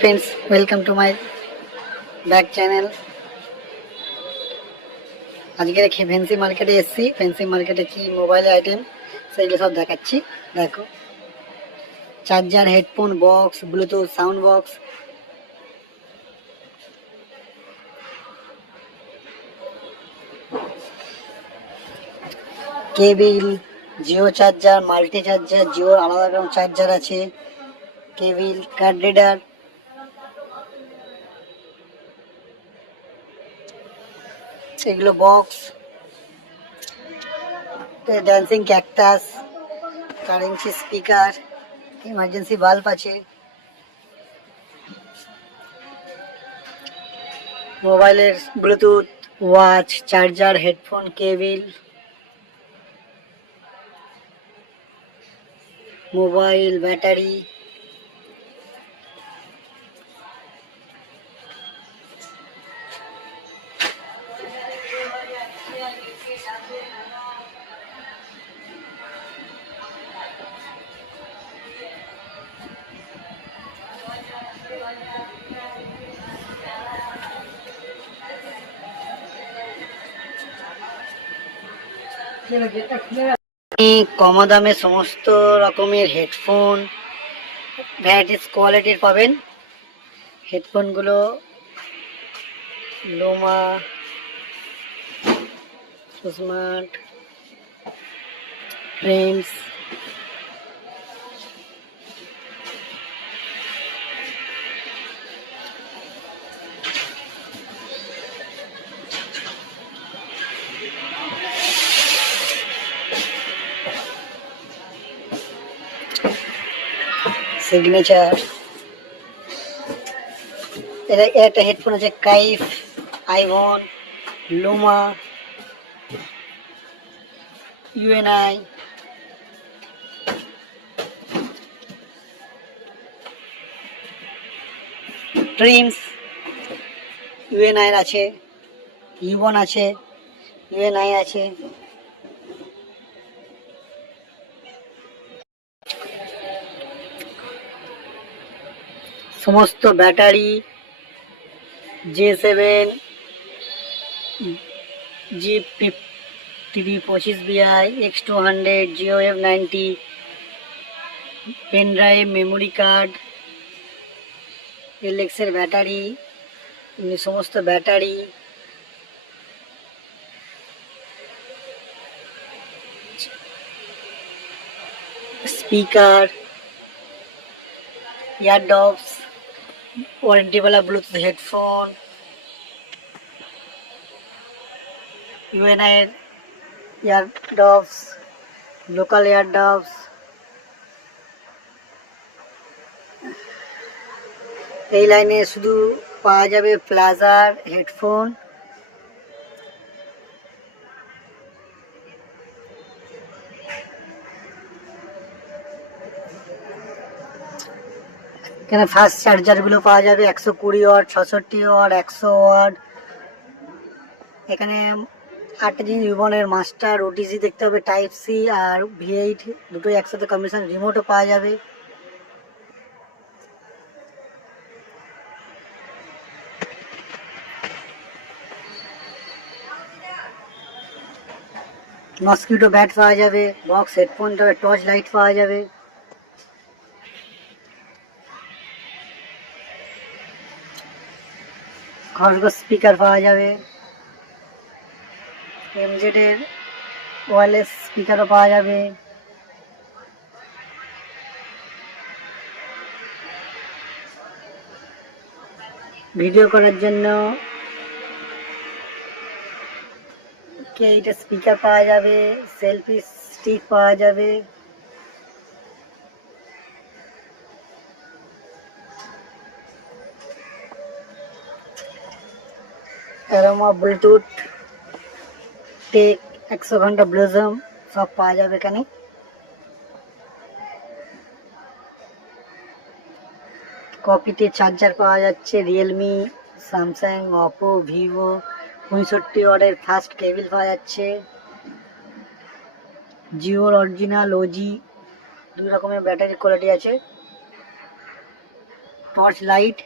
Friends, welcome to my back channel. আজকে ফ্যান্সি মার্কেটে এসেছি। ফ্যান্সি মার্কেটে কি মোবাইল আইটেম সেগুলো সব দেখাচ্ছি। দেখো, charger, headphone, box, bluetooth, sound box, cable, Jio charger, multi charger, জিওর আলাদা রকম চার্জার আছে, কেবিল, কার্ড রিডার, এগুলো বক্স, ড্যান্সিং ক্যাকটাস, 4 ইঞ্চি স্পিকার, ইমার্জেন্সি বাল্ব আছে, মোবাইলের bluetooth, watch, charger, headphone, cable, mobile, battery, কম দামে সমস্ত রকমের হেডফোন ভ্যারাইটিস কোয়ালিটির পাবেন। হেডফোনগুলো লোমা, স্মার্ট, ফ্রেন্ডস, সিগনেচার। এটা একটা হেডফোন আছে কাইফ, আইভন, লুমা, ইউএনআই, ট্রিমস, ইউএনআই আছে, ইউবন আছে, ইউএনআই আছে। সমস্ত battery J7, G325BI, X200, Geo F90, pen drive, memory card, এলএক্সের ব্যাটারি, সমস্ত ব্যাটারি, স্পিকার, ইয়ারডবস, ওয়ারেন্টিওয়ালা ব্লুটুথ হেডফোন, ইউএনআই এর ইয়ারডবস, লোকাল ইয়ারডবস, এই লাইনে শুধু পাওয়া যাবে প্লাজার হেডফোন, এখানে ফাস্ট চার্জারগুলো পাওয়া যাবে 120 ওয়াট, 66 ওয়াট, 100 ওয়াট। এখানে 8 জিন ইউবনের মাস্টার, ওটিজি দেখতে হবে, টাইপ সি আর V8 দুটোই একসাথে কম্বিনেশন, রিমোটও পাওয়া যাবে। মসকিউটো ব্যাট পাওয়া যাবে, বক্স হেডফোন, টর্চ লাইট পাওয়া যাবে, খরগোশ স্পিকার পাওয়া যাবে, এমজেড এর ওয়্যারলেস স্পিকারও পাওয়া যাবে, ভিডিও করার জন্য K8 স্পিকার পাওয়া যাবে, সেলফি স্টিক পাওয়া যাবে, অ্যারোমা, ব্লুটুথ, টেক, 100 ঘন্টা ব্লুজম সব পাওয়া যাবে এখানে। কপিতে চার্জার পাওয়া যাচ্ছে, রিয়েলমি, স্যামসাং, অপো, ভিভো, 65 ওয়াটের ফাস্ট কেবিল পাওয়া যাচ্ছে, জিওর অরিজিনাল, ওজি, দুই রকমের ব্যাটারি কোয়ালিটি আছে। Torch light,